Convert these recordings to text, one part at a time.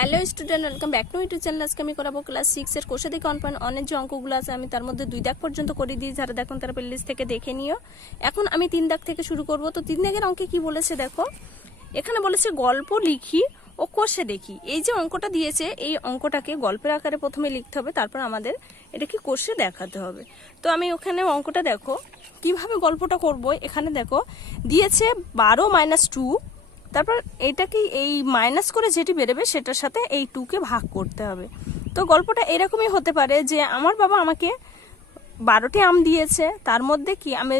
Hello student, welcome back to YouTube channel. আজকে আমি করাবো ক্লাস 6 এর কোষে থেকে 1.1 যে অঙ্কগুলো আছে আমি তার মধ্যে 2 দাগ পর্যন্ত করে দিই। যারা দেখুন তারা প্লেলিস্ট থেকে দেখে নিও। এখন আমি 3 দাগ থেকে শুরু করব। তো 3 দাগের অঙ্কে কি বলেছে দেখো, এখানে বলেছে গল্প লিখি ও কোষে দেখি। এই যে অঙ্কটা দিয়েছে এই অঙ্কটাকে গল্পের আকারে প্রথমে লিখতে হবে, তারপর আমাদের এটা কি কোষে দেখাতে হবে। তো আমি ওখানে অঙ্কটা দেখো কিভাবে গল্পটা করব। এখানে দেখো দিয়েছে 12 - 2, তারপর এটাকে এই মাইনাস করে যেটি বেরোবে সেটার সাথে এই 2কে ভাগ করতে হবে। তো গল্পটা এরকমই হতে পারে যে আমার বাবা আমাকে 12টি আম দিয়েছে, তার মধ্যে কি আমি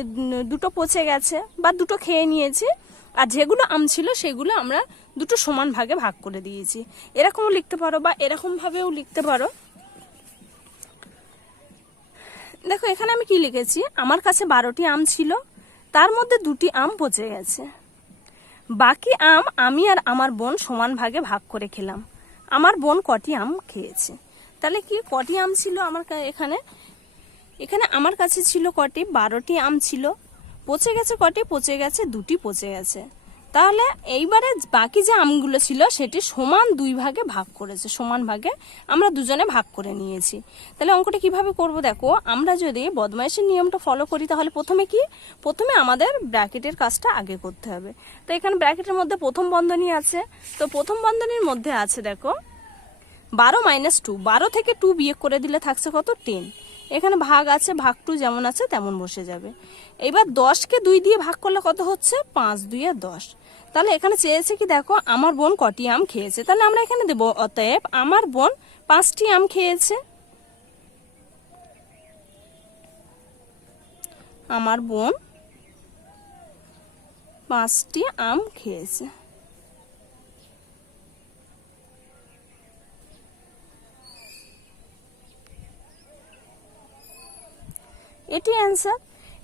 দুটো পচে গেছে বা দুটো খেয়ে নিয়েছি, আর যেগুলো আম ছিল সেগুলো আমরা দুটো সমান ভাগে ভাগ করে দিয়েছি। এরকমও লিখতে পারো বা এরকম ভাবেও লিখতে পারো। দেখো এখানে আমি কি লিখেছি, আমার কাছে 12টি আম ছিল, তার মধ্যে 2টি আম পচে গেছে, বাকি আম আমি আর আমার বোন সমান ভাগে ভাগ করে খেলাম। আমার বোন কটি আম খেয়েছে? তাহলে কি কটি আম ছিল আমার এখানে এখানে আমার কাছে ছিল কটি, 12টি আম ছিল। পচে গেছে কটি? পচে গেছে 2টি পচে গেছে। তাহলে এইবারে বাকি যে আমগুলো ছিল সেটি সমান 2 ভাগে ভাগ করেছে, সমান ভাগে আমরা দুজনে ভাগ করে নিয়েছি। তাহলে অঙ্কটা কিভাবে করব দেখো, আমরা যদি বদমাইশের নিয়মটা ফলো করি তাহলে প্রথমে আমাদের ব্র্যাকেটের কাজটা আগে করতে হবে। তো এখানে ব্র্যাকেটের মধ্যে প্রথম বন্ধনী আছে, তো প্রথম বন্ধনীর মধ্যে আছে দেখো 12 - 2, 12 থেকে 2 বিয়োগ করে দিলে থাকছে কত? 10। এখানে ভাগ আছে, ভাগ 2 যেমন আছে তেমন বসে যাবে। এবার 10কে 2 দিয়ে ভাগ করলে কত হচ্ছে? 5 × 2 = 10। তাহলে এখানে চেয়েছে কি দেখো আমার বোন কটি আম খেয়েছে, তাহলে আমরা এখানে দেব অতএব আমার বোন 5টি আম খেয়েছে। আমার বোন 5টি আম খেয়েছে। এটি অ্যান্সার।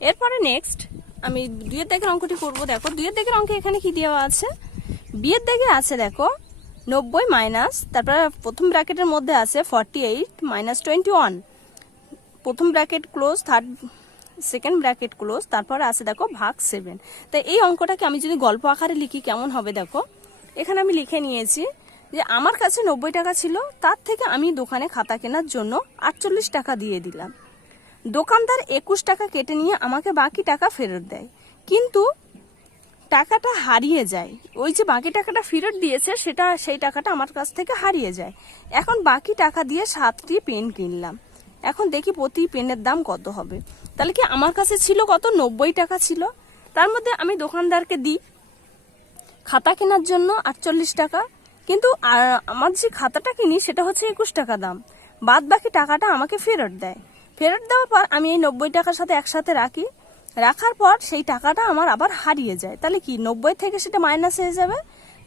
এরপরে নেক্সট আমি 2 দাগের অঙ্কটি করব। দেখো 2 দাগের অঙ্কে এখানে কি দেওয়া আছে, 2 দাগে আছে দেখো 90 মাইনাস, তারপর প্রথম ব্র্যাকেটের মধ্যে আছে 48 - 21, প্রথম bracket close, second bracket close, তারপর আছে দেখো ভাগ 7। তাই এই অঙ্কটাকে আমি যদি গল্প আকারে লিখি কেমন হবে দেখো, এখানে আমি লিখে নিয়েছি যে আমার কাছে 90 টাকা ছিল, তার থেকে আমি দোকানে খাতা কেনার জন্য 48 টাকা দিয়ে দিলাম। দোকানদার 21 টাকা কেটে নিয়ে আমাকে বাকি টাকা ফেরত দেয়, কিন্তু টাকাটা হারিয়ে যায়। ওই যে বাকি টাকাটা ফেরত দিয়েছে সেই টাকাটা আমার কাছ থেকে হারিয়ে যায়। এখন বাকি টাকা দিয়ে 7টি পেন কিনলাম। এখন দেখি প্রতি পেনের দাম কত হবে। তাহলে কি আমার কাছে ছিল কত? 90 টাকা ছিল। তার মধ্যে আমি দোকানদারকে দিই খাতা কেনার জন্য 48 টাকা, কিন্তু আমার যে খাতাটা কিনি সেটা হচ্ছে 21 টাকা দাম। বাদ বাকি টাকাটা আমাকে ফেরত দেয়। ফেরত দেওয়ার পর আমি এই 90 টাকার সাথে একসাথে রাখি, রাখার পর সেই টাকাটা আমার আবার হারিয়ে যায়। তাহলে কি 90 থেকে সেটা মাইনাস হয়ে যাবে,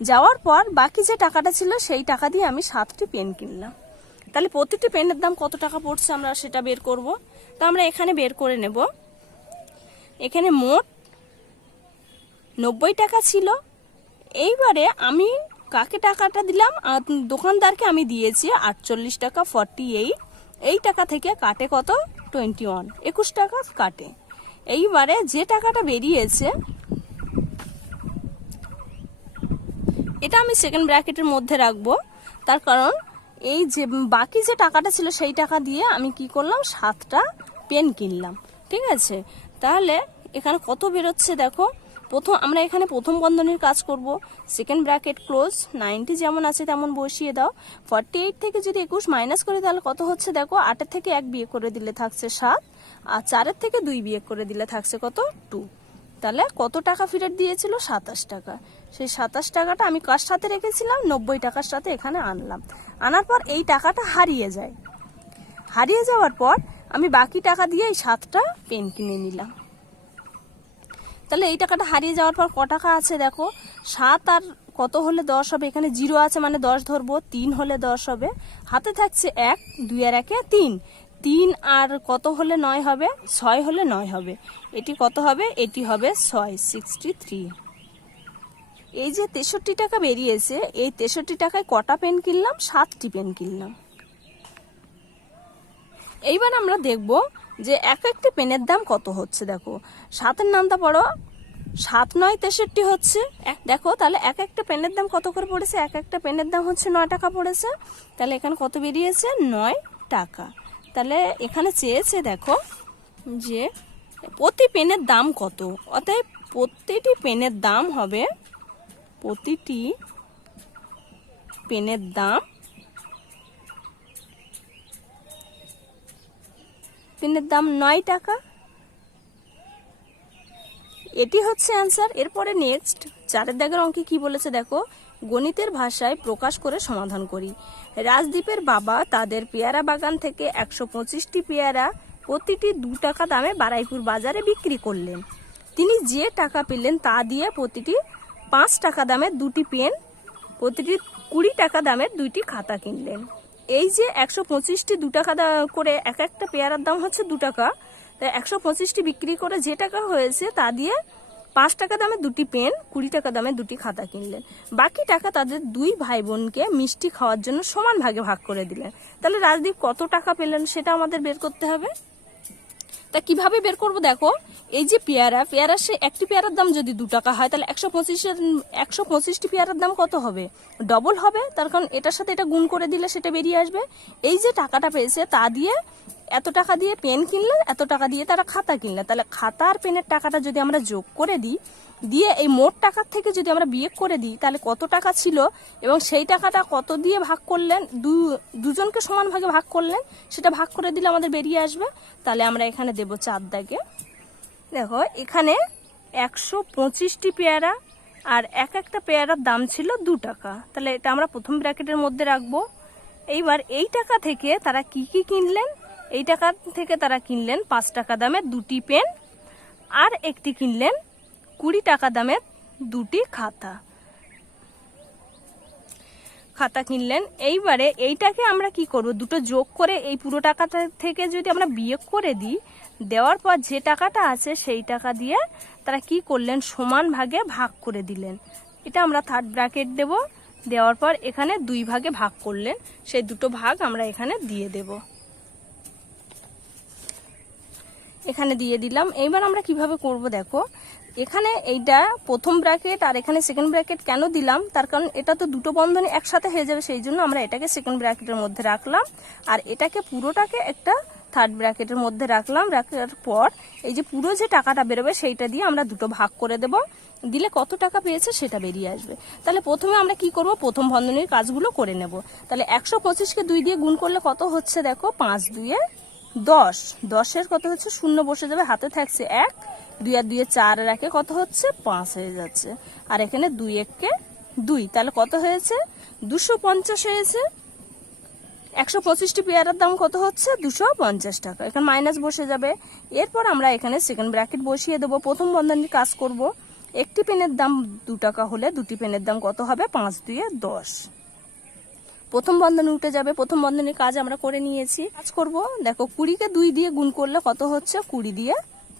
যাওয়ার পর বাকি যে টাকাটা ছিল সেই টাকা দিয়ে আমি 7টি পেন কিনলাম। তাহলে প্রতিটি পেনের দাম কত টাকা পড়ছে আমরা সেটা বের করব। তো আমরা এখানে বের করে নেব। এখানে মোট 90 টাকা ছিল। এইবারে আমি কাকে টাকাটা দিলাম? দোকানদারকে আমি দিয়েছি 48 টাকা, 48। এই টাকা থেকে কাটে কত? 21, 21 টাকা কাটে। এইবারে যে টাকাটা বেরিয়েছে এটা আমি সেকেন্ড ব্র্যাকেটের মধ্যে রাখবো, তার কারণ এই যে বাকি যে টাকাটা ছিল সেই টাকা দিয়ে আমি কি করলাম? 7টা পেন কিনলাম। ঠিক আছে, তাহলে এখানে কত বেরোচ্ছে দেখো। আমরা এখানে প্রথম বন্ধনীর কাজ করব। সেকেন্ড ব্র্যাকেট ক্লোজ, 90 যেমন আছে তেমন বসিয়ে দাও। 48 থেকে যদি 21 মাইনাস করি তাহলে কত হচ্ছে দেখো, 8 থেকে 1 বিয়োগ করে দিলে থাকছে 7, আর 4 থেকে 2 বিয়োগ করে দিলে থাকছে কত? 2। তাহলে কত টাকা ফেরত দিয়েছিল? 27 টাকা। সেই 27 টাকাটা আমি কার সাথে রেখেছিলাম? 90 টাকার সাথে এখানে আনলাম। আনার পর এই টাকাটা হারিয়ে যায়। হারিয়ে যাওয়ার পর আমি বাকি টাকা দিয়ে এই 7টা পেন কিনে নিলাম। তাহলে এই টাকাটা হারিয়ে যাওয়ার পর ক টাকা আছে দেখো, 7 আর কত হলে 10 হবে? এখানে 0 আছে মানে 10 ধরবো, 3 হলে 10 হবে, হাতে থাকছে 1, 2 আর 1 3, 3 আর কত হলে 9 হবে? 6 হলে 9 হবে। এটি কত হবে? এটি হবে 6, 63। এই যে 63 টাকা বেরিয়েছে, এই 63 টাকায় কটা পেন কিনলাম? 7টি পেন কিনলাম। এইবার আমরা দেখব যে এক একটি পেনের দাম কত হচ্ছে। দেখো 7-এর নামটা পড়ো, 7 9 63 হচ্ছে। দেখো তাহলে এক একটা পেনের দাম কত করে পড়েছে, এক একটা পেনের দাম হচ্ছে 9 টাকা পড়েছে। তাহলে এখানে কত বেরিয়েছে, 9 টাকা। তাহলে এখানে চেয়েছে দেখো যে প্রতি পেনের দাম কত, অতএব প্রতিটি পেনের দাম হবে, প্রতিটি পেনের দাম, পেনের দাম 9 টাকা। এটি হচ্ছে অ্যান্সার। এরপরে নেক্সট 4 দাগের অঙ্কে কি বলেছে দেখো, গণিতের ভাষায় প্রকাশ করে সমাধান করি। রাজদীপের বাবা তাদের পেয়ারা বাগান থেকে 125টি পেয়ারা প্রতিটি 2 টাকা দামে বারাইপুর বাজারে বিক্রি করলেন। তিনি যে টাকা পেলেন তা দিয়ে প্রতিটি 5 টাকা দামের 2টি পেন, প্রতিটি 20 টাকা দামের 2টি খাতা কিনলেন। এই যে 125টি 2 টাকা করে এক একটা পেয়ারার দাম হচ্ছে 2 টাকা, তাই 125টি বিক্রি করে যে টাকা হয়েছে তা দিয়ে 5 টাকা দামে 2টি পেন, 20 টাকা দামে 2টি খাতা কিনলেন। বাকি টাকা তাদের 2 ভাই বোনকে মিষ্টি খাওয়ার জন্য সমান ভাগে ভাগ করে দিলেন। তাহলে রাজদীপ কত টাকা পেলেন সেটা আমাদের বের করতে হবে। তা কিভাবে বের করব দেখো, এই যে পেয়ারা সে একটি পেয়ারার দাম যদি 2 টাকা হয়, তাহলে 125টি পেয়ারার দাম কত হবে, ডবল হবে। তার কারণ এটার সাথে এটা গুণ করে দিলে সেটা বেরিয়ে আসবে। এই যে টাকাটা পেয়েছে তা দিয়ে এত টাকা দিয়ে পেন কিনলেন, এত টাকা দিয়ে তারা খাতা কিনলেন। তাহলে খাতা আর পেনের টাকাটা যদি আমরা যোগ করে দিই, দিয়ে এই মোট টাকার থেকে যদি আমরা বিয়োগ করে দিই, তাহলে কত টাকা ছিল এবং সেই টাকাটা কত দিয়ে ভাগ করলেন, দুজনকে সমান ভাগে ভাগ করলেন, সেটা ভাগ করে দিলে আমাদের বেরিয়ে আসবে। তাহলে আমরা এখানে দেব 4 দাগে। দেখো এখানে 125টি পেয়ারা আর এক একটা পেয়ারার দাম ছিল 2 টাকা। তাহলে এটা আমরা প্রথম ব্র্যাকেটের মধ্যে রাখবো। এইবার এই টাকা থেকে তারা কি কি কিনলেন, এই টাকা থেকে তারা কিনলেন 5 টাকা দামের 2টি পেন আর একটি কিনলেন 20 টাকা দামের 2টি খাতা কিনলেন। এইবারে এইটাকে আমরা কি করব, দুটো যোগ করে এই পুরো টাকাটা থেকে যদি আমরা বিয়োগ করে দিই, দেওয়ার পর যে টাকাটা আছে সেই টাকা দিয়ে তারা কি করলেন, সমান ভাগে ভাগ করে দিলেন। এটা আমরা থার্ড ব্র্যাকেট দেব। দেওয়ার পর এখানে 2 ভাগে ভাগ করলেন, সেই দুটো ভাগ আমরা এখানে দিয়ে দেব। এখানে দিয়ে দিলাম। এইবার আমরা কিভাবে করব দেখো, এখানে এইটা প্রথম ব্র্যাকেট আর এখানে সেকেন্ড ব্র্যাকেট কেন দিলাম, তার কারণ এটা তো দুটো বন্ধনী একসাথে হয়ে যাবে, সেই জন্য আমরা এটাকে সেকেন্ড ব্র্যাকেটের মধ্যে রাখলাম আর এটাকে পুরোটাকে একটা থার্ড ব্র্যাকেটের মধ্যে রাখলাম। রাখার পর এই যে পুরো যে টাকাটা বেরোবে সেইটা দিয়ে আমরা দুটো ভাগ করে দেব, দিলে কত টাকা পেয়েছে সেটা বেরিয়ে আসবে। তাহলে প্রথমে আমরা কি করব, প্রথম বন্ধনীর কাজগুলো করে নেব। তাহলে 125কে 2 দিয়ে গুণ করলে কত হচ্ছে দেখো, 5 2 10, 10-এর কত হচ্ছে 0 বসে যাবে, হাতে থাকছে 1, 2 আর 2 4 আর 1 কত হচ্ছে 5 হয়ে যাচ্ছে, আর এখানে 2 1 2, তাহলে কত হয়েছে 250 হয়েছে। 125টি পেয়ারার দাম কত হচ্ছে 250 টাকা, এখানে মাইনাস বসে যাবে। এরপর আমরা এখানে সেকেন্ড ব্র্যাকেট বসিয়ে দেবো, প্রথম বন্ধনীর কাজ করব। একটি পেনের দাম 2 টাকা হলে 2টি পেনের দাম কত হবে, 5 2 10, প্রথম বন্ধনী উঠে যাবে। প্রথম বন্ধনীর কাজ আমরা করে নিয়েছি। কাজ করব দেখো, 20কে 2 দিয়ে গুণ করলে কত হচ্ছে, 20 দিয়ে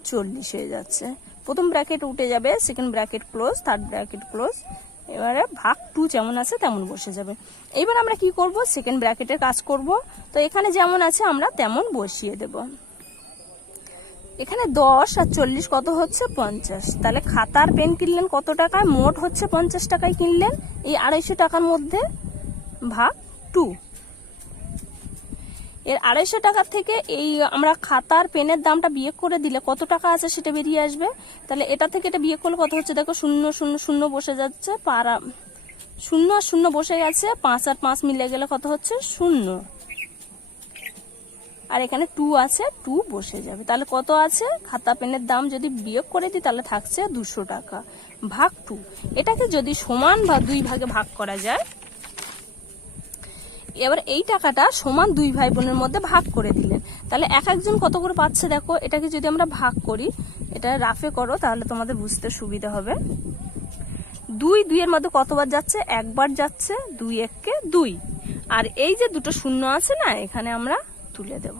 40 হয়ে যাচ্ছে। প্রথম ব্র্যাকেট উঠে যাবে, second bracket close, third bracket close. এবারে ভাগ 2 যেমন আছে তেমন বসে যাবে। এবার আমরা কি করব, সেকেন্ড ব্র্যাকেটের কাজ করব। তো এখানে যেমন আছে আমরা তেমন বসিয়ে দেব। এখানে 10 আর 40 কত হচ্ছে 50, তাহলে খাতার পেন কিনলেন কত টাকায়, মোট হচ্ছে 50 টাকায় কিনলেন। এই 250 টাকার মধ্যে ভাগ 2, এর 250 টাকা থেকে এই আমরা খাতার পেনের দামটা বিয়োগ করে দিলে কত টাকা আছে সেটা বেরিয়ে আসবে। তাহলে এটা থেকে এটা বিয়োগ করলে কত হচ্ছে দেখো, 0 0 0 বসে যাচ্ছে, 0 আর 0 বসে গেছে, 5 আর 5 মিলে গেলে কত হচ্ছে 0, আর এখানে 2 আছে, 2 বসে যাবে। তাহলে কত আছে, খাতা পেনের দাম যদি বিয়োগ করে দিই তাহলে থাকছে 200 টাকা ভাগ 2। এটাকে যদি সমান বা 2 ভাগে ভাগ করা যায়, এবার এই টাকাটা সমান 2 ভাই বোনের মধ্যে ভাগ করে দিলেন। তাহলে এক একজন কত করে পাচ্ছে দেখো, এটাকে যদি আমরা ভাগ করি, এটা রাফে করো তাহলে তোমাদের বুঝতে সুবিধা হবে। 2 2 এর মধ্যে কতবার যাচ্ছে, একবার যাচ্ছে, 2 1 2, আর এই যে দুটো শূন্য আছে না, এখানে আমরা তুলে দেব,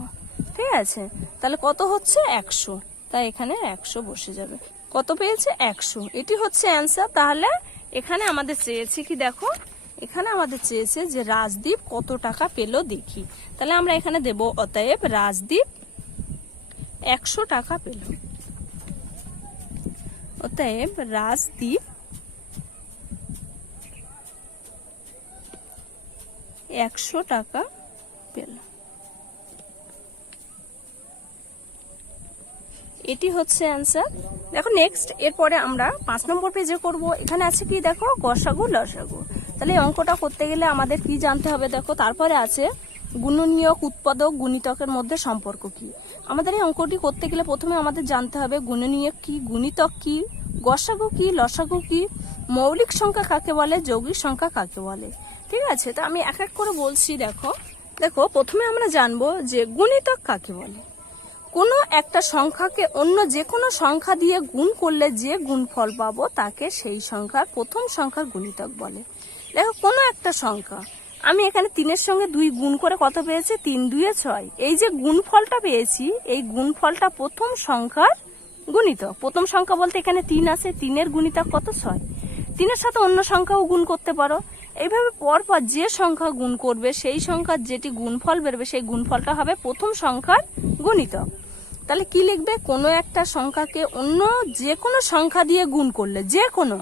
ঠিক আছে। তাহলে কত হচ্ছে 100, তাই এখানে 100 বসে যাবে। কত পেয়েছে 100, এটি হচ্ছে অ্যান্সার। তাহলে এখানে আমাদের চেয়েছে কি দেখো, এখানে আমাদের চেয়েছে যে রাজদীপ কত টাকা পেল দেখি। তাহলে আমরা এখানে দেব, অতএব রাজদীপ 100 টাকা পেল। অতএব রাজদীপ 100 টাকা পেল। এটি হচ্ছে অ্যান্সার। দেখো নেক্সট, এরপরে আমরা 5 নম্বর পেজে করব। এখানে আছে কি দেখো, গসাগু লসাগু। তাহলে এই অঙ্কটা করতে গেলে আমাদের কি জানতে হবে দেখো, তারপরে আছে গুণনীয়ক, উৎপাদক, গুণিতকের মধ্যে সম্পর্ক কি। আমাদের এই অঙ্কটি করতে গেলে প্রথমে আমাদের জানতে হবে গুণনীয়ক কি, গুণিতক কি, গসাগু কি, লসাগু কি, মৌলিক সংখ্যা কাকে বলে, যৌগিক সংখ্যা কাকে বলে। ঠিক আছে, তো আমি এক এক করে বলছি। দেখো দেখো প্রথমে আমরা জানবো যে গুণিতক কাকে বলে। কোনো একটা সংখ্যাকে অন্য যে কোনো সংখ্যা দিয়ে গুণ করলে যে গুণফল পাবো তাকে সেই সংখ্যার প্রথম সংখ্যার গুণিতক বলে। দেখো কোনো একটা সংখ্যা, আমি এখানে 3-এর সঙ্গে 2 গুণ করে কত পেয়েছি, 3 2 6। এই যে গুণফলটা পেয়েছি, এই গুণফলটা প্রথম সংখ্যার গুণিতক। প্রথম সংখ্যা বলতে এখানে 3 আছে, 3-এর গুণিতক কত, 6। 3-এর সাথে অন্য সংখ্যাও গুণ করতে পারো। এইভাবে পরপর যে সংখ্যা গুণ করবে সেই সংখ্যার যেটি গুণফল বেরবে সেই গুণফলটা হবে প্রথম সংখ্যার গুণিতক। তাহলে কি লিখবে, কোনো একটা সংখ্যাকে অন্য যে কোনো সংখ্যা দিয়ে গুণ করলে, যে কোনো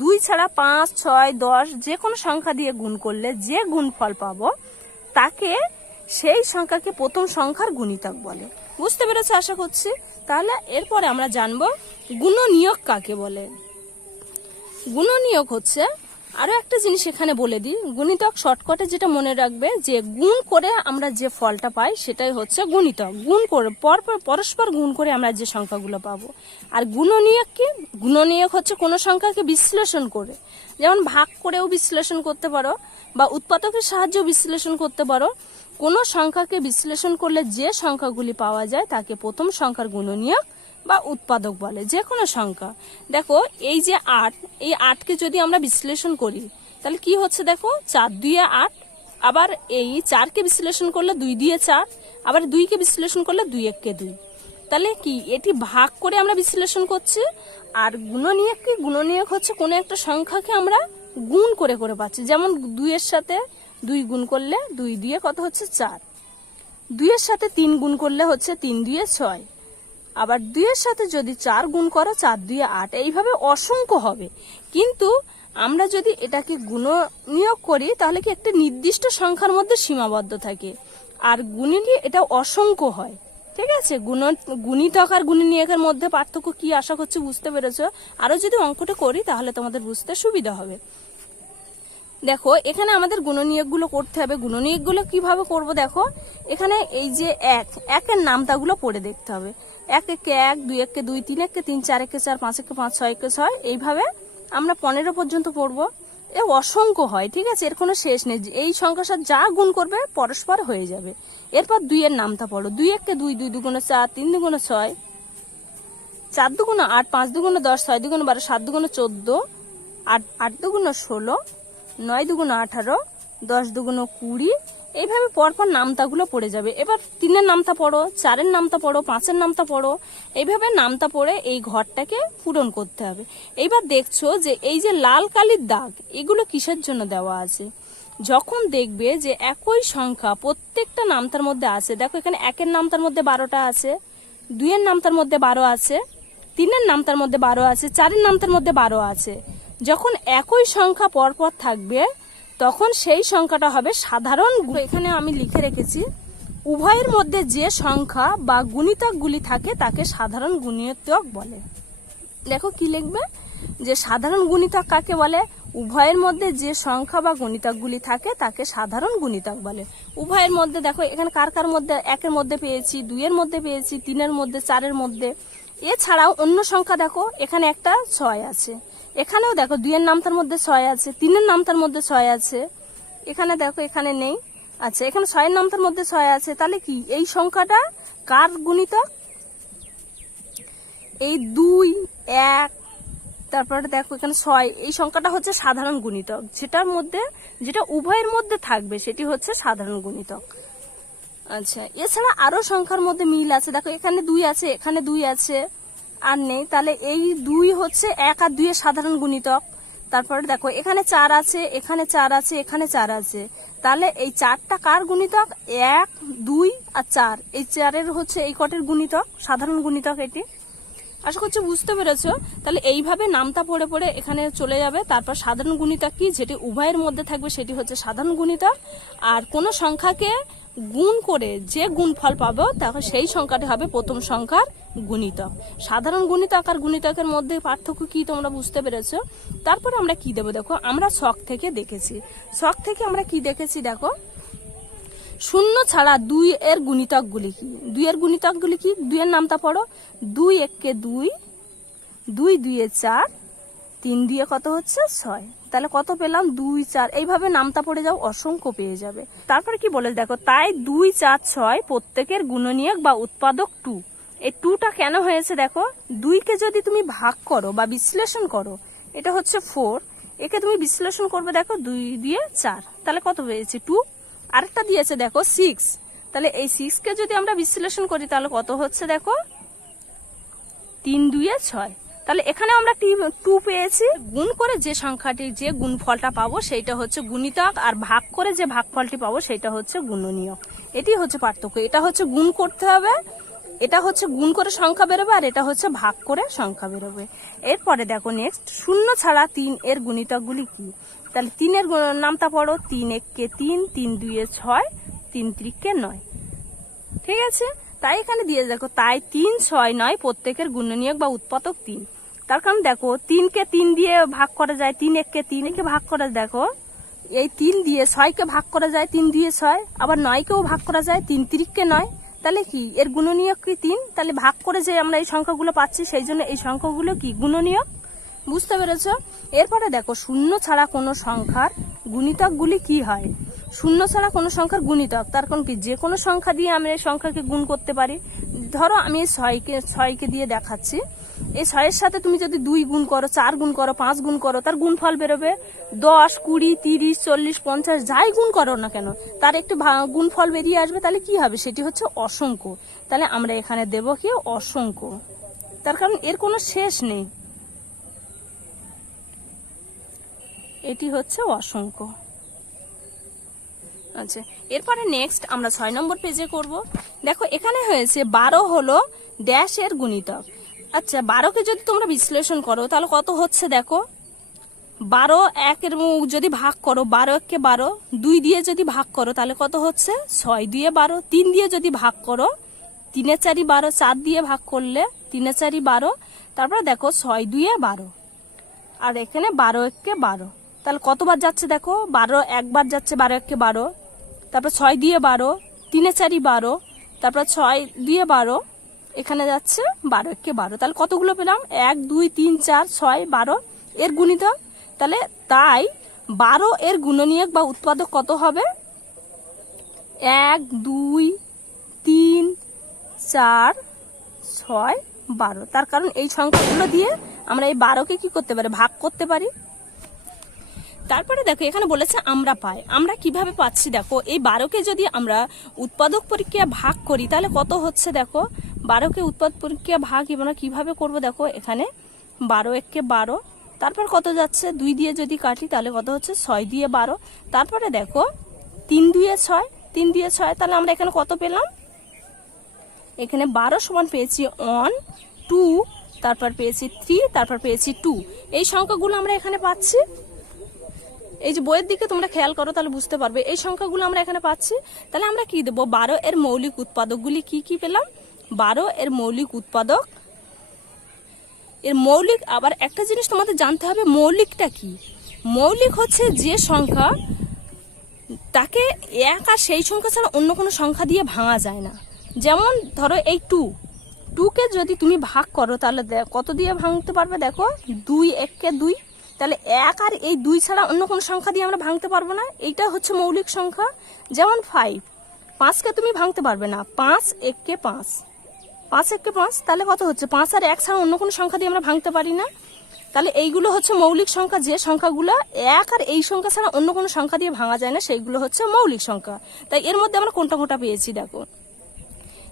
2 ছাড়া 5 6 10 যে কোনো সংখ্যা দিয়ে গুণ করলে যে গুণফল পাবো তাকে সেই সংখ্যাকে প্রথম সংখ্যার গুণিতক বলে। বুঝতে পেরেছো আশা করছি। তাহলে এরপরে আমরা জানবো গুণনীয়ক কাকে বলে। গুণনীয়ক হচ্ছে, আরো একটা জিনিস এখানে বলে দিই, গুণিতক শর্টকাটে যেটা মনে রাখবে যে গুণ করে আমরা যে ফলটা পাই সেটাই হচ্ছে গুণিতক। গুণ করে পরস্পর গুণ করে আমরা যে সংখ্যাগুলো পাবো। আর গুণনীয়ক কি, গুণনীয়ক হচ্ছে কোনো সংখ্যাকে বিশ্লেষণ করে, যেমন ভাগ করেও বিশ্লেষণ করতে পারো বা উৎপাদকের সাহায্যে বিশ্লেষণ করতে পারো। কোনো সংখ্যাকে বিশ্লেষণ করলে যে সংখ্যাগুলি পাওয়া যায় তাকে প্রথম সংখ্যার গুণনীয়ক বা উৎপাদক বলে, যে কোনো সংখ্যা। দেখো এই যে 8, এই 8কে যদি আমরা বিশ্লেষণ করি তাহলে কি হচ্ছে দেখো, 4 2 8। আবার এই 4কে বিশ্লেষণ করলে 2 2 4। আবার 2কে বিশ্লেষণ করলে 2 1 2। তাহলে কি, এটি ভাগ করে আমরা বিশ্লেষণ করছি। আর গুণনীয়ক কি, গুণনীয়ক হচ্ছে কোনো একটা সংখ্যাকে আমরা গুণ করে করে পাচ্ছি। যেমন 2 এর সাথে 2 গুণ করলে 2 দিয়ে কত হচ্ছে 4। 2 এর সাথে 3 গুণ করলে হচ্ছে 3 2 6। আবার 2 এর সাথে যদি 4 গুণ করো 4 2 8। এইভাবে অসংখ্য হবে। কিন্তু আমরা যদি এটাকে গুণনীয়ক করি তাহলে কি একটা নির্দিষ্ট সংখ্যার মধ্যে সীমাবদ্ধ থাকে। আর গুণিলে এটা অসংখ্য হয়। ঠিক আছে, গুণিতক আর গুণনীয়কের মধ্যে পার্থক্য কি আশা করছি বুঝতে পেরেছো। আরো যদি অঙ্কটা করি তাহলে তোমাদের বুঝতে সুবিধা হবে। দেখো এখানে আমাদের গুণনীয়কগুলো করতে হবে। গুণনীয়কগুলো কিভাবে করব দেখো, এখানে এই যে 1 এর নামতাগুলো পড়ে দেখতে হবে। 1 1 1, 2 1 2, 3 1 3, 4 1 4, 5 1 5, 6 1 6। এইভাবে আমরা 15 পর্যন্ত পড়বো। এ অসংখ্য হয়। ঠিক আছে, এর কোনো শেষ নেই। এই সংখ্যার সাথে যা গুণ করবে পরস্পর হয়ে যাবে। এরপর 2 এর নামতা পড়ো। 2 1 2, 2 2 4, 3 2 6, 4 2 8, 5 2 10, 6 2 12, 7 2 14, 8 2 16, 9 2 18, 10 2 20। এইভাবে পরপর নামতাগুলো পড়ে যাবে। এবার 3 এর নামতা পড়ো, 4 এর নামতা পড়ো, 5 এর নামতা পড়ো। এইভাবে নামতা পড়ে এই ঘরটাকে পূরণ করতে হবে। এইবার দেখছো যে এই যে লাল কালির দাগ, এগুলো কিসের জন্য দেওয়া আছে। যখন দেখবে যে একই সংখ্যা প্রত্যেকটা নামতার মধ্যে আছে, দেখো এখানে 1 এর নামতার মধ্যে 12টা আছে, 2 এর নামতার মধ্যে 12 আছে, 3 এর নামতার মধ্যে 12 আছে, 4 এর নামতার মধ্যে 12 আছে। যখন একই সংখ্যা পরপর থাকবে তখন সেই সংখ্যাটা হবে সাধারণ। এখানে আমি লিখে রেখেছি, উভয়ের মধ্যে যে সংখ্যা বা গুণিতকগুলি থাকে তাকে সাধারণ গুণিতক বলে। দেখো কি লিখবে, যে সাধারণ গুণিতক কাকে বলে, উভয়ের মধ্যে যে সংখ্যা বা গুণিতকগুলি থাকে তাকে সাধারণ গুণিতক বলে। উভয়ের মধ্যে দেখো এখানে কার কার মধ্যে, 1 এর মধ্যে পেয়েছি, 2 এর মধ্যে পেয়েছি, 3 এর মধ্যে, 4 এর মধ্যে। এছাড়াও অন্য সংখ্যা দেখো এখানে একটা 6 আছে, এখানেও দেখো 2 এর নামতার মধ্যে 6 আছে, 3 এর নামতার মধ্যে 6 আছে, এখানে দেখো এখানে নেই। আচ্ছা, এখানে 6 এর নামতার মধ্যে 6 আছে। তাহলে কি এই সংখ্যাটা কার গুণিতক, এই 2 1, তারপরে দেখো এখানে 6, এই সংখ্যাটা হচ্ছে সাধারণ গুণিতক। যেটা উভয়ের মধ্যে থাকবে সেটি হচ্ছে সাধারণ গুণিতক। আচ্ছা, এছাড়া আরো সংখ্যার মধ্যে মিল আছে। দেখো এখানে 2 আছে, এখানে 2 আছে, আর নেই। তাহলে এই 2 হচ্ছে 1 আর 2 এর সাধারণ গুণিতক। তারপরে দেখো এখানে 4 আছে, এখানে 4 আছে, এখানে 4 আছে। তাহলে এই 4টা কার গুণিতক, 1 2 আর 4। এই 4 এর হচ্ছে এই কটের গুণিতক, সাধারণ গুণিতক এটি। আশা করছি বুঝতে পেরেছো। তাহলে এইভাবে নামতা পড়ে পড়ে এখানে চলে যাবে। তারপর সাধারণ গুণিতক কি, যেটি উভয়ের মধ্যে থাকবে সেটি হচ্ছে সাধারণ গুণিতক। আর কোনো সংখ্যাকে গুণ করে যে গুণফল পাবো তখন সেই সংখ্যাটি হবে প্রথম সংখ্যার গুণিতক। সাধারণ গুণিতক আর গুণিতকের মধ্যে পার্থক্য কি তোমরা বুঝতে পেরেছো। তারপরে আমরা কি দেবো দেখো, আমরা ছক থেকে দেখেছি। ছক থেকে আমরা কি দেখেছি দেখো, শূন্য ছাড়া 2 এর গুণিতকগুলি কি, 2 এর গুণিতকগুলি কি, 2 এর নামটা পড়ো। 2 একে 2, 2 2 4, 3 2 কত হচ্ছে 6। তাহলে কত পেলাম 2 4। এইভাবে নামটা পড়ে যাও, অসংখ্য পেয়ে যাবে। তারপরে কি বলে দেখো, তাই 2 4 6 প্রত্যেকের গুণনীয়ক বা উৎপাদক 2। এই 2টা কেন হয়েছে দেখো, 2 কে যদি তুমি ভাগ করো বা বিশ্লেষণ করো, এটা হচ্ছে 4, একে তুমি বিশ্লেষণ করবে দেখো 2 2 4, তাহলে কত পেয়েছি 2। আরেকটা দিয়েছে দেখো 6, তাহলে এই 6 কে যদি আমরা বিশ্লেষণ করি তাহলে কত হচ্ছে দেখো 3 2 6। তাহলে এখানে আমরা 2 পেয়েছি। গুণ করে যে সংখ্যাটি যে গুণফলটা পাবো সেইটা হচ্ছে গুণিতক, আর ভাগ করে যে ভাগফলটি পাবো সেটা হচ্ছে গুণনীয়ক। এটি হচ্ছে পার্থক্য। এটা হচ্ছে গুণ করতে হবে, এটা হচ্ছে গুণ করে সংখ্যা বেরোবে, আর এটা হচ্ছে ভাগ করে সংখ্যা বেরোবে। এরপরে দেখো নেক্সট, শূন্য ছাড়া 3 এর গুণিতকগুলি কি। তাহলে 3 এর নামটা পড়ো। 3 1 3, 3 2 6, 3 3 9। ঠিক আছে, তাই এখানে দিয়ে দেখো, তাই 3 6 9 প্রত্যেকের গুণনীয়ক বা উৎপাদক 3। তার কারণ দেখো 3 কে 3 দিয়ে ভাগ করা যায়, 3 1 কে 3 কে ভাগ করা, দেখো এই 3 দিয়ে 6 কে ভাগ করা যায়, 3 দিয়ে 6, আবার 9 কেও ভাগ করা যায়, 3 3 9। তাহলে কি এর গুণনীয়ক কি 3। তাহলে ভাগ করে যে আমরা এই সংখ্যাগুলো পাচ্ছি সেই জন্য এই সংখ্যাগুলো কি গুণনীয়ক। বুঝতে পেরেছো। এরপরে দেখো, শূন্য ছাড়া কোনো সংখ্যার গুণিতকগুলি কি হয়। শূন্য ছাড়া কোনো সংখ্যার গুণিতক, তার কারণ কি যে কোনো সংখ্যা দিয়ে আমরা এই সংখ্যাকে গুণ করতে পারি। ধরো আমি 6কে দিয়ে দেখাচ্ছি, এই 6 এর সাথে তুমি যদি 2 গুণ করো, 4 গুণ করো, 5 গুণ করো, তার গুণফল বেরোবে 10 20 30 40 50, যাই গুণ করো না কেন তার একটু গুণফল বেরিয়ে আসবে। তাহলে কি হবে, সেটি হচ্ছে অসংখ্য। তাহলে আমরা এখানে দেব কি অসংখ্য, তার কারণ এর কোনো শেষ নেই। এটি হচ্ছে অসংখ্য। আচ্ছা, এরপরে নেক্সট আমরা 6 নম্বর পেজে করব। দেখো এখানে হয়েছে 12 হলো ড্যাশ এর গুণিতক। আচ্ছা, 12কে যদি তোমরা বিশ্লেষণ করো তাহলে কত হচ্ছে দেখো, 12 1 এর যদি ভাগ করো, 12 1 কে 12, 2 দিয়ে যদি ভাগ করো তাহলে কত হচ্ছে 6 2 12, 3 দিয়ে যদি ভাগ করো 3 4 12, 4 দিয়ে ভাগ করলে 3 4 12, তারপর দেখো 6 2 12, আর এখানে 12 1 কে 12। তাহলে কতবার যাচ্ছে দেখো, 12 একবার যাচ্ছে, 12 1 কে 12, তারপর 6 দিয়ে 12, 3 4 12, তারপর 6 দিয়ে 12, এখানে যাচ্ছে 12 1 কে 12। তাহলে কতগুলো পেলাম, 1 2 3 4 6 12 এর গুণিতক। তাহলে তাই 12 এর গুণনীয়ক বা উৎপাদক কত হবে, 1 2 3 4 6 12। তার কারণ এই সংখ্যাগুলো দিয়ে আমরা এই 12কে কি করতে পারি, ভাগ করতে পারি। তারপরে দেখো এখানে বলেছে আমরা পাই, আমরা কিভাবে পাচ্ছি দেখো, এই 12কে যদি আমরা উৎপাদক প্রক্রিয়া ভাগ করি তাহলে কত হচ্ছে দেখো, 12কে উৎপাদক প্রক্রিয়া ভাগ আমরা কিভাবে করব দেখো, এখানে 12 1 কে 12, তারপর কত যাচ্ছে 2 দিয়ে যদি কাটি তাহলে কত হচ্ছে 6 দিয়ে 12, তারপরে দেখো 3 2 6, 3 দিয়ে 6, তাহলে আমরা এখানে কত পেলাম, এখানে 12 সমান পেয়েছি 1 2, তারপর পেয়েছি 3, তারপর পেয়েছি 2। এই সংখ্যাগুলো আমরা এখানে পাচ্ছি। এই যে বইয়ের দিকে তোমরা খেয়াল করো তাহলে বুঝতে পারবে এই সংখ্যাগুলো আমরা এখানে পাচ্ছি। তাহলে আমরা কি দেবো, 12 এর মৌলিক উৎপাদকগুলি কি কি পেলাম, 12 এর মৌলিক উৎপাদক, এর মৌলিক। আবার একটা জিনিস তোমাদের জানতে হবে, মৌলিকটা কি। মৌলিক হচ্ছে যে সংখ্যা তাকে এক আর সেই সংখ্যা ছাড়া অন্য কোনো সংখ্যা দিয়ে ভাঙা যায় না। যেমন ধরো এই 2কে যদি তুমি ভাগ করো তাহলে কত দিয়ে ভাঙতে পারবে দেখো, 2 1 কে 2, তাহলে 1 আর এই 2 ছাড়া অন্য কোনো সংখ্যা দিয়ে আমরা ভাঙতে পারবো না, এইটা হচ্ছে মৌলিক সংখ্যা। যেমন 5কে তুমি ভাঙতে পারবে না, 5 1 কে 5, 5 1 কে 5, তাহলে কত হচ্ছে 5 আর 1 ছাড়া অন্য কোনো সংখ্যা দিয়ে আমরা ভাঙতে পারি না। তাহলে এইগুলো হচ্ছে মৌলিক সংখ্যা, যে সংখ্যাগুলো 1 আর এই সংখ্যা ছাড়া অন্য কোনো সংখ্যা দিয়ে ভাঙা যায় না, সেইগুলো হচ্ছে মৌলিক সংখ্যা। তাই এর মধ্যে আমরা কোনটা পেয়েছি দেখো,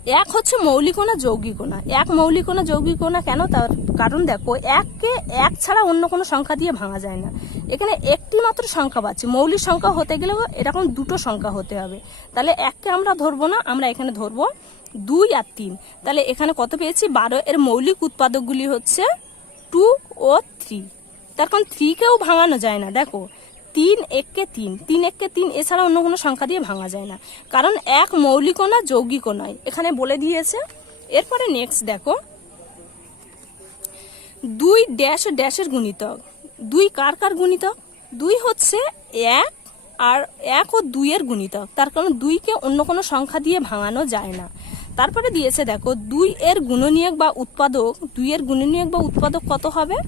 এক হচ্ছে মৌলিক না যৌগিক না। এক মৌলিক না যৌগিক না কেন? তার কারণ দেখো, এককে এক ছাড়া অন্য কোনো সংখ্যা দিয়ে ভাঙা যায় না। এখানে একটি মাত্র সংখ্যা পাচ্ছি, মৌলিক সংখ্যা হতে গেলেও এরকম দুটো সংখ্যা হতে হবে। তাহলে এককে আমরা ধরবো না, আমরা এখানে ধরবো 2 আর 3। তাহলে এখানে কত পেয়েছি? 12। এর মৌলিক উৎপাদকগুলি হচ্ছে 2 ও 3। তার কারণ 3কেও ভাঙানো যায় না। দেখো 3 এককে 3, 3 এককে 3, এছাড়া অন্য কোনো সংখ্যা দিয়ে ভাঙা যায় না, কারণ এক মৌলিকও না যৌগিকও নয়, এখানে বলে দিয়েছে। এরপরে নেক্সট দেখো, 2 ড্যাশ ড্যাশের গুণিতক। 2 কার কার গুণিতক? 2 হচ্ছে 1 আর 1 ও 2 এর গুণিতক, তার কারণ 2কে অন্য কোনো সংখ্যা দিয়ে ভাঙানো যায় না। তারপরে দিয়েছে দেখো 2 এর গুণনীয়ক বা উৎপাদক। 2 এর গুণনীয়ক বা উৎপাদক কত হবে?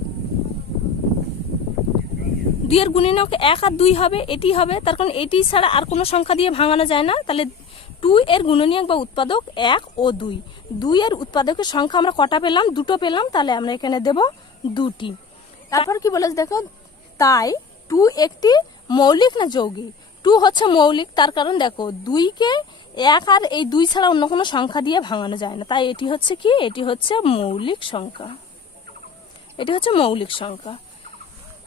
2 এর গুণনীয়ক 1 আর 2 হবে, এটি হবে, তার কারণ এটি ছাড়া আর কোনো সংখ্যা দিয়ে ভাঙানো যায় না। তাহলে 2 এর গুণনীয়ক বা উৎপাদক 1 ও 2। 2 এর উৎপাদকের সংখ্যা আমরা কটা পেলাম? দুটো পেলাম, তাহলে আমরা এখানে দেব 2টি। তারপর কি বলেছে দেখো, তাই 2 একটি মৌলিক না যৌগিক? 2 হচ্ছে মৌলিক, তার কারণ দেখো 2কে 1 আর এই 2 ছাড়া অন্য কোনো সংখ্যা দিয়ে ভাঙানো যায় না, তাই এটি হচ্ছে কি? এটি হচ্ছে মৌলিক সংখ্যা। এটি হচ্ছে মৌলিক সংখ্যা।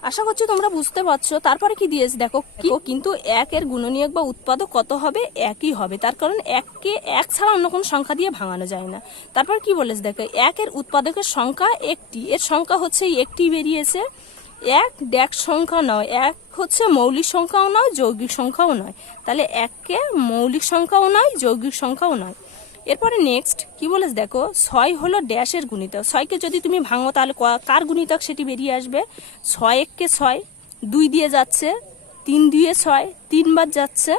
আশা করছি তোমরা বুঝতে পারছো। তারপরে কি দিয়েছে দেখো, কিন্তু 1 এর গুণনীয়ক বা উৎপাদক কত হবে? একই হবে, তার কারণ 1কে 1 ছাড়া অন্য কোনো সংখ্যা দিয়ে ভাঙানো যায় না। তারপর কি বলেছে দেখো, 1 এর উৎপাদকের সংখ্যা একটি, এর সংখ্যা হচ্ছে একটি বেরিয়েছে। 1 ড্যাশ সংখ্যা নয়, 1 হচ্ছে মৌলিক সংখ্যাও নয় যৌগিক সংখ্যাও নয়, তাহলে 1কে মৌলিক সংখ্যাও নয় যৌগিক সংখ্যাও নয়। এরপরে নেক্সট কি বলেছে দেখো, 6 হলো ড্যাশের গুণিতক। 6কে যদি তুমি ভাঙো তাহলে কার গুণিতক সেটি বেরিয়ে আসবে? 6 এককে 6, 2 দিয়ে যাচ্ছে, 3 দিয়ে 6, 3 বার যাচ্ছে,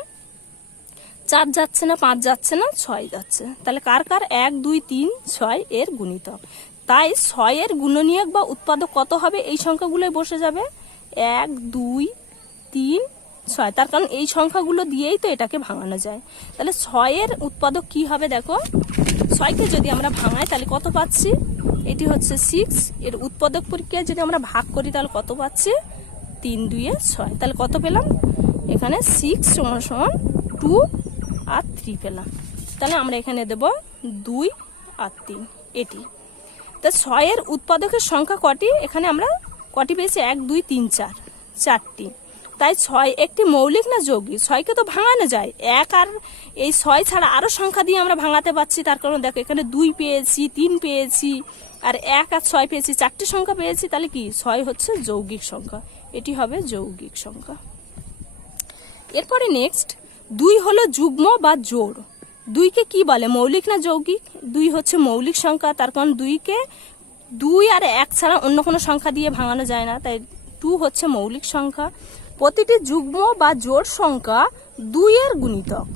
4 যাচ্ছে না, 5 যাচ্ছে না, 6 যাচ্ছে, তাহলে কার কার? 1 2 3 6 এর গুণিতক। তাই 6 এর গুণনীয়ক বা উৎপাদক কত হবে? এই সংখ্যাগুলোই বসে যাবে, 1 2 3 6, তার কারণ এই সংখ্যাগুলো দিয়েই তো এটাকে ভাঙানো যায়। তাহলে 6 এর উৎপাদক কি হবে দেখো, 6কে যদি আমরা ভাঙাই তাহলে কত পাচ্ছি? এটি হচ্ছে 6। এর উৎপাদক পরীক্ষায় যদি আমরা ভাগ করি তাহলে কত পাচ্ছি? 3 2 6, তাহলে কত পেলাম? এখানে 6 সমান সমান 2 আর 3 পেলাম। তাহলে আমরা এখানে দেব 2 আর 3, এটি। তা 6 এর উৎপাদকের সংখ্যা কটি? এখানে আমরা কটি পেয়েছি? 1 2 3 4, 4টি। তাই 6 একটি মৌলিক না যৌগিক? 6কে তো ভাঙানো যায়, 1 আর এই 6 ছাড়া আরো সংখ্যা দিয়ে আমরা ভাঙাতে পারছি, তার কারণ দেখো এখানে 2 পেয়েছি, 3 পেয়েছি, আর 1 আর 6 পেয়েছি, 4টি সংখ্যা পেয়েছি, তাহলে কি 6 হচ্ছে যৌগিক সংখ্যা, এটি হবে যৌগিক সংখ্যা। এরপরে নেক্সট, 2 হলো যুগ্ম বা জোড়। 2কে কি বলে? মৌলিক না যৌগিক? 2 হচ্ছে মৌলিক সংখ্যা, তার কারণ 2কে 2 আর 1 ছাড়া অন্য কোনো সংখ্যা দিয়ে ভাঙানো যায় না, তাই 2 হচ্ছে মৌলিক সংখ্যা। প্রতিটি যুগ্ম বা জোড় সংখ্যা 2 এর গুণিতক।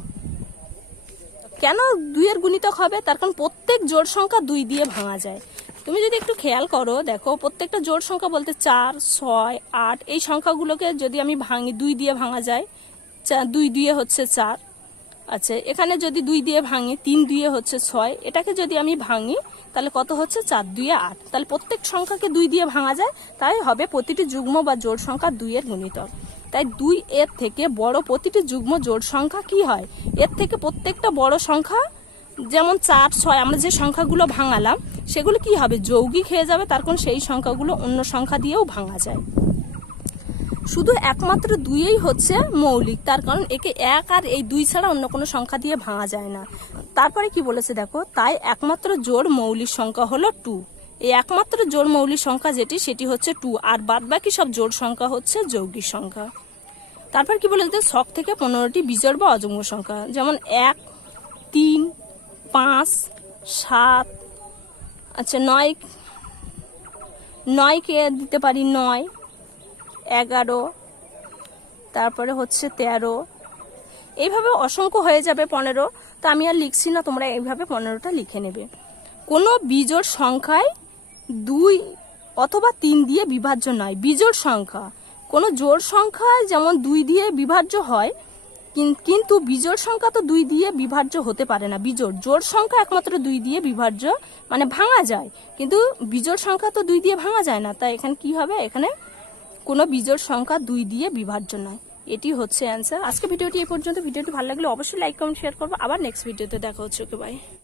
কেন 2 এর গুণিতক হবে? তার কারণ প্রত্যেক জোড় সংখ্যা 2 দিয়ে ভাঙা যায়। তুমি যদি একটু খেয়াল করো, দেখো প্রত্যেকটা জোড় সংখ্যা বলতে 4 6 8 এই সংখ্যাগুলোকে যদি আমি ভাঙি 2 দিয়ে ভাঙা যায়। 2 2 হচ্ছে 4। আচ্ছা, এখানে যদি 2 দিয়ে ভাঙি, 3 2 হচ্ছে 6, এটাকে যদি আমি ভাঙি তাহলে কত হচ্ছে? 4 2 8। তাহলে প্রত্যেক সংখ্যাকে 2 দিয়ে ভাঙা যায়, তাই হবে প্রতিটি যুগ্ম বা জোড় সংখ্যা 2 এর গুণিতক। তাই 2 এর থেকে বড় প্রতিটি যুগ্ম জোড় সংখ্যা কি হয়? এর থেকে প্রত্যেকটা বড় সংখ্যা, যেমন 4 6 আমরা যে সংখ্যাগুলো ভাঙালাম সেগুলো কি হবে? যৌগিক হয়ে যাবে, তার কারণ সেই সংখ্যাগুলো অন্য সংখ্যা দিয়েও ভাঙা যায়। শুধু একমাত্র 2ই হচ্ছে মৌলিক, তার কারণ একে 1 আর এই 2 ছাড়া অন্য কোনো সংখ্যা দিয়ে ভাঙা যায় না। তারপরে কি বলেছে দেখো, তাই একমাত্র জোড় মৌলিক সংখ্যা হলো 2। এই একমাত্র জোড় মৌলিক সংখ্যা যেটি, সেটি হচ্ছে 2, আর বাদবাকি সব জোড় সংখ্যা হচ্ছে যৌগিক সংখ্যা। তারপর কি বলেছে, ছক থেকে 15টি বিজোড় বা অযুগ্ম সংখ্যা, যেমন 1 3 5 7, আচ্ছা 9কে দিতে পারি 9 11, তারপরে হচ্ছে 13, এইভাবে অসংখ্য হয়ে যাবে 15। তো আমি আর লিখছি না, তোমরা এইভাবে 15টা লিখে নেবে। কোনো বিজোড় সংখ্যায় 2 অথবা 3 দিয়ে বিভাজ্য নয়। বিজোড় সংখ্যা কোনো জোড় সংখ্যায় যেমন 2 দিয়ে বিভাজ্য হয়, কিন্তু বিজোড় সংখ্যা তো 2 দিয়ে বিভাজ্য হতে পারে না। জোড় সংখ্যা একমাত্র 2 দিয়ে বিভাজ্য, মানে ভাঙা যায়, কিন্তু বিজোড় সংখ্যা তো 2 দিয়ে ভাঙা যায় না। তাই এখানে কি হবে? এখানে কোনো বিজোড় সংখ্যা 2 দিয়ে বিভাজ্য নয়, এটি হচ্ছে অ্যান্সার। আজকে ভিডিওটি এই পর্যন্ত। ভিডিওটি ভালো লাগলে অবশ্যই লাইক কমেন্ট শেয়ার করবো। আবার নেক্সট ভিডিওতে দেখা হচ্ছে। ওকে, বাই।